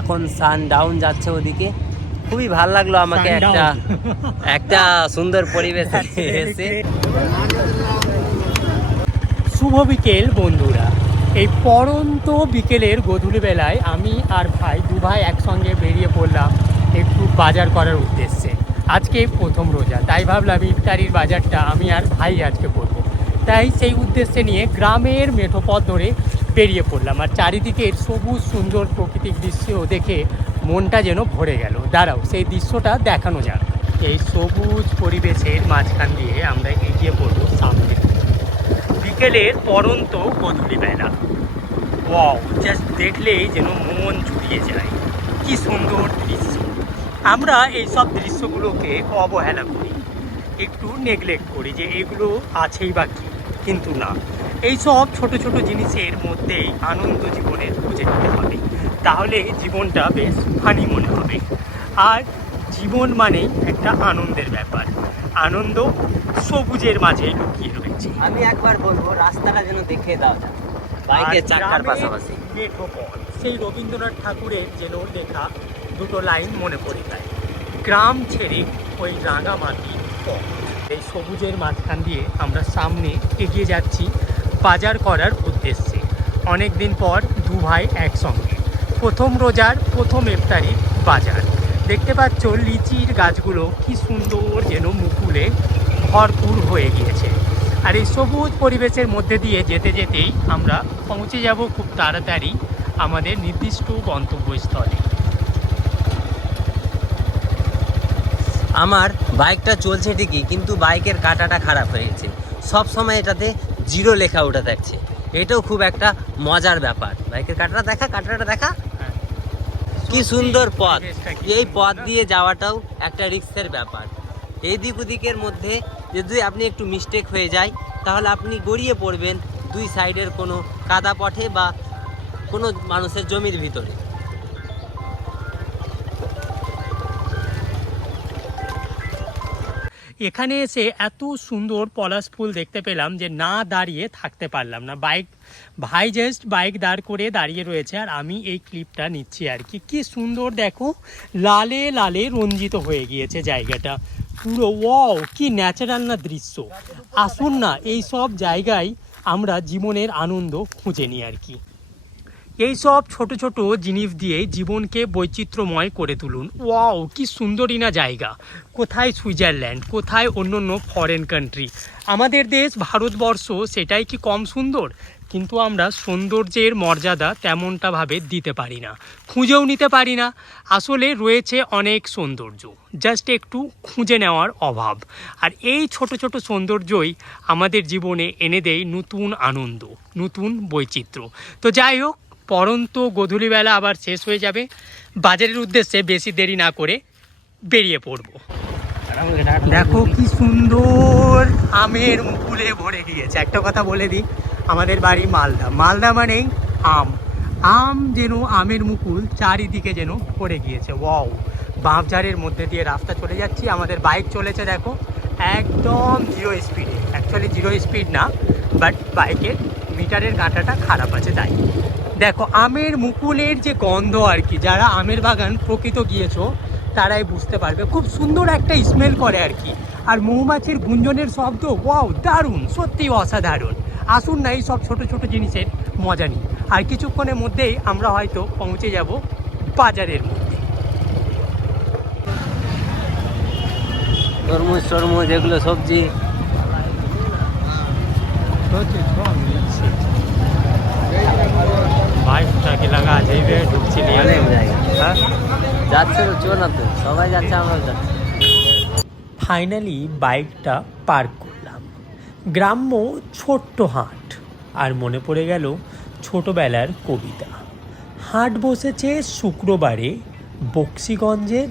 এখন সানডাউন যাচ্ছে ওদিকে। খুবই ভালো লাগলো আমাকে একটা সুন্দর পরিবেশ এসে। শুভ বিকেল বন্ধুরা। এই পড়ন্ত বিকেলের গধূলি বেলায় আমি আর দু ভাই একসঙ্গে বেরিয়ে পড়লাম একটু বাজার করার উদ্দেশ্যে। আজকে প্রথম রোজা, তাই ভাবলাম ইফতারির বাজারটা আমি আর ভাই আজকে করবো। তাই সেই উদ্দেশ্যে নিয়ে গ্রামের মেঠো পথ ধরে বেরিয়ে পড়লাম। আর চারিদিকের সবুজ সুন্দর প্রাকৃতিক দৃশ্য দেখে মনটা যেন ভরে গেল। দাঁড়াও সেই দৃশ্যটা দেখানো যাক। এই সবুজ পরিবেশের মাঝখান দিয়ে আমরা এগিয়ে পড়বো সামনে। বিকেলের পড়ন্ত গধূলি বেলা, ওয়াও, জাস্ট দেখলেই যেন মন জুড়িয়ে যায়। কি সুন্দর দৃশ্য। আমরা এই সব দৃশ্যগুলোকে অবহেলা করি, একটু নেগলেক্ট করি যে এগুলো আছেই বা কি, কিন্তু না, এই সব ছোট ছোট জিনিসের মধ্যেই আনন্দ জীবনের খুঁজে নিতে হবে। তাহলে জীবনটা বেশ ফানি মনে হবে। আর জীবন মানেই একটা আনন্দের ব্যাপার। আনন্দ সবুজের মাঝে লুকিয়ে রয়েছে। আমি একবার বলবো রাস্তাটা যেন দেখে দাও, বাইকের চাকার পাশাপাশি মেঠো পথ, সেই রবীন্দ্রনাথ ঠাকুরের যেন লেখা দুটো লাইন মনে পড়ে যায়, গ্রাম ছেড়ে ওই রাঙামাটির পথ। এই সবুজের মাঝখান দিয়ে আমরা সামনে এগিয়ে যাচ্ছি বাজার করার উদ্দেশ্যে। অনেক দিন পর দু ভাই একসঙ্গে, প্রথম রোজার প্রথম ইফতারির বাজার। দেখতে পাচ্ছ লিচির গাছগুলো কি সুন্দর যেন মুকুলে ভরপুর হয়ে গিয়েছে। আর এই সবুজ পরিবেশের মধ্যে দিয়ে যেতে যেতেই আমরা পৌঁছে যাব খুব তাড়াতাড়ি আমাদের নির্দিষ্ট গন্তব্যস্থলে। আমার বাইকটা চলছে ঠিকই, কিন্তু বাইকের কাঁটাটা খারাপ হয়ে গেছে। সব সময় এটাতে 0 লেখা ওঠা থাকছে। এটাও খুব একটা মজার ব্যাপার। বাইকের কাঁটাটা দেখা কি সুন্দর পথ। এই পথ দিয়ে যাওয়াটাও একটা রিস্কের ব্যাপার। এই দিক ওদিকের মধ্যে যদি আপনি একটু মিস্টেক হয়ে যায়, তাহলে আপনি গড়িয়ে পড়বেন দুই সাইডের কোনো কাদা পথে বা কোনো মানুষের জমির ভিতরে। এখানে এসে এত সুন্দর পলাশ ফুল দেখতে পেলাম যে না দাঁড়িয়ে থাকতে পারলাম না। ভাই জাস্ট বাইক দাঁড় করে দাঁড়িয়ে রয়েছে আর আমি এই ক্লিপটা নিচ্ছি আর কি। কি সুন্দর দেখো, লালে লালে রঞ্জিত হয়ে গিয়েছে জায়গাটা পুরো। ওয়াও, কি ন্যাচারাল না দৃশ্য। আসুন না এই সব জায়গায় আমরা জীবনের আনন্দ খুঁজে নিই আর কি। এই সব ছোট ছোট জিনিস দিয়ে জীবনকে বৈচিত্র্যময় করে তুলুন। ওয়াও, কি সুন্দরই না জায়গা। কোথায় সুইজারল্যান্ড, কোথায় অন্য ফরেন কান্ট্রি। আমাদের দেশ ভারতবর্ষ সেটাই কি কম সুন্দর? কিন্তু আমরা সৌন্দর্যের মর্যাদা তেমনটাভাবে দিতে পারি না, খুঁজেও নিতে পারি না। আসলে রয়েছে অনেক সৌন্দর্য, জাস্ট একটু খুঁজে নেওয়ার অভাব। আর এই ছোট ছোট সৌন্দর্যই আমাদের জীবনে এনে দেয় নতুন আনন্দ, নতুন বৈচিত্র্য। তো যাই হোক, পরন্ত গধূলিবেলা আবার শেষ হয়ে যাবে। বাজারের উদ্দেশ্যে বেশি দেরি না করে বেরিয়ে পড়ব। দেখো কি সুন্দর আমের মুকুলে ভরে গিয়েছে। একটা কথা বলে দিই, আমাদের বাড়ি মালদা মানেই আম যেন আমের মুকুল চারিদিকে যেন ভরে গিয়েছে। ওয়াও, বাঁশঝাড়ের মধ্যে দিয়ে রাস্তা চলে যাচ্ছি। আমাদের বাইক চলেছে দেখো একদম 0 স্পিডে। অ্যাকচুয়ালি 0 স্পিড না, বাট বাইকের মিটারের কাঁটাটা খারাপ আছে তাই। দেখো আমের মুকুলের যে গন্ধ আর কি, যারা আমের বাগান প্রকৃত গিয়েছো তারাই বুঝতে পারবে। খুব সুন্দর একটা স্মেল করে আর কি। আর মৌমাছির গুঞ্জনের শব্দ, ওয়াও, দারুণ, সত্যি অসাধারণ। আসুন না এই সব ছোট ছোট জিনিসের মজা নিই। আর কিছুক্ষণের মধ্যেই আমরা হয়তো পৌঁছে যাব বাজারের মধ্যে। তরমুজ এগুলো সবজি বাইকটাকে লাগা যাইবে, ঢুকছি নিয়ে যাচ্ছে তো, চল না তো, সবাই যাচ্ছে, আমরাও যাচ্ছি। ফাইনালি বাইকটা পার্ক করলাম। গ্রাম্য ছোট্ট হাট, আর মনে পড়ে গেল ছোটবেলার কবিতা। হাট বসেছে শুক্রবারে বক্সিগঞ্জের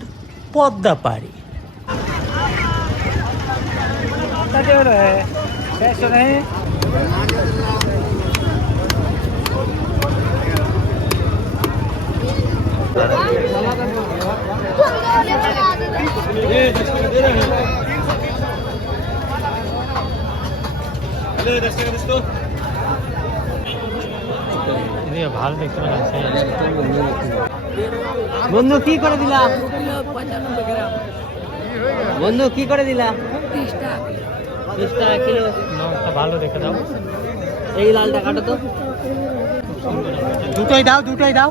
পদ্মা পাড়ে। ভালো দেখতে লাগছে। বন্ধু কি করে দিলা? বন্ধু কি করে দিলা? 30 টাকা কিলো। ভালো দেখে দাও। এই লালটা কাটো তো। দুটোই দাও, দুটোই দাও।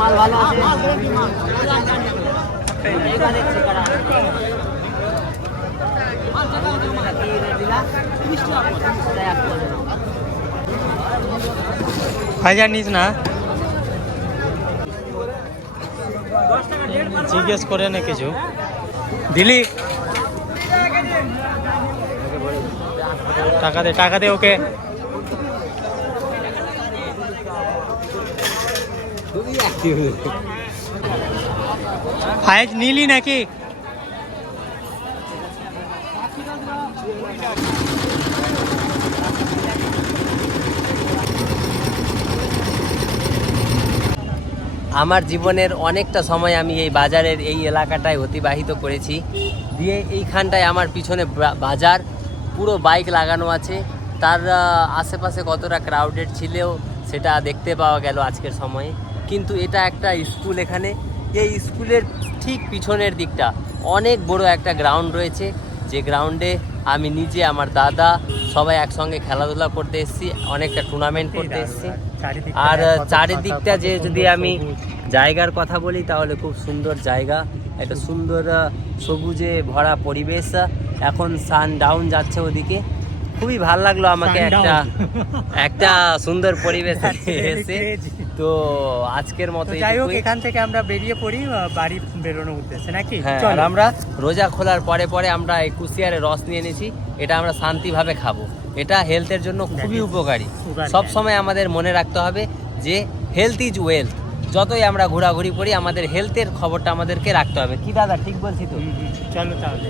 মাল ভালো আছে। হাজার নিস না, জিজ্ঞেস করে না কিছু দিলি। টাকা দে, টাকা দে ওকে। ফায়েজ নিলি নাকি? আমার জীবনের অনেকটা সময় আমি এই বাজারের এই এলাকাটায় অতিবাহিত করেছি। দিয়ে এইখানটায় আমার পিছনে বাজার, পুরো বাইক লাগানো আছে। তার আশেপাশে কতটা ক্রাউডেড ছিলেও সেটা দেখতে পাওয়া গেল আজকের সময়ে। কিন্তু এটা একটা স্কুল, এখানে এই স্কুলের ঠিক পিছনের দিকটা অনেক বড় একটা গ্রাউন্ড রয়েছে, যে গ্রাউন্ডে আমি নিজে, আমার দাদা সবাই একসঙ্গে খেলাধুলা করতে এসেছি, অনেকটা টুর্নামেন্ট করতে এসেছি। আর চারিদিকটা যে যদি আমি জায়গার কথা বলি তাহলে খুব সুন্দর জায়গা, একটা সুন্দর সবুজে ভরা পরিবেশ। এখন সান ডাউন যাচ্ছে ওদিকে, খুবই ভালো লাগলো আমাকে একটা সুন্দর পরিবেশ এসে। তো আজকের মতো যাই হোক, এখান থেকে আমরা বেরিয়ে পড়ি বাড়ি বেরোনোর উদ্দেশ্যে নাকি? হ্যাঁ, আর আমরা রোজা খোলার পরে পরে আমরা এই কুশিয়ারের রস নিয়ে নিয়েছি। এটা আমরা শান্তিভাবে খাবো, এটা হেলথের জন্য খুবই উপকারী। সব সময় আমাদের মনে রাখতে হবে যে হেলথ ইজ ওয়েলথ। যতই আমরা ঘোরাঘুরি করি, আমাদের হেলথের খবরটা আমাদেরকে রাখতে হবে। কি দাদা, ঠিক বলছি তো? চলো তাহলে।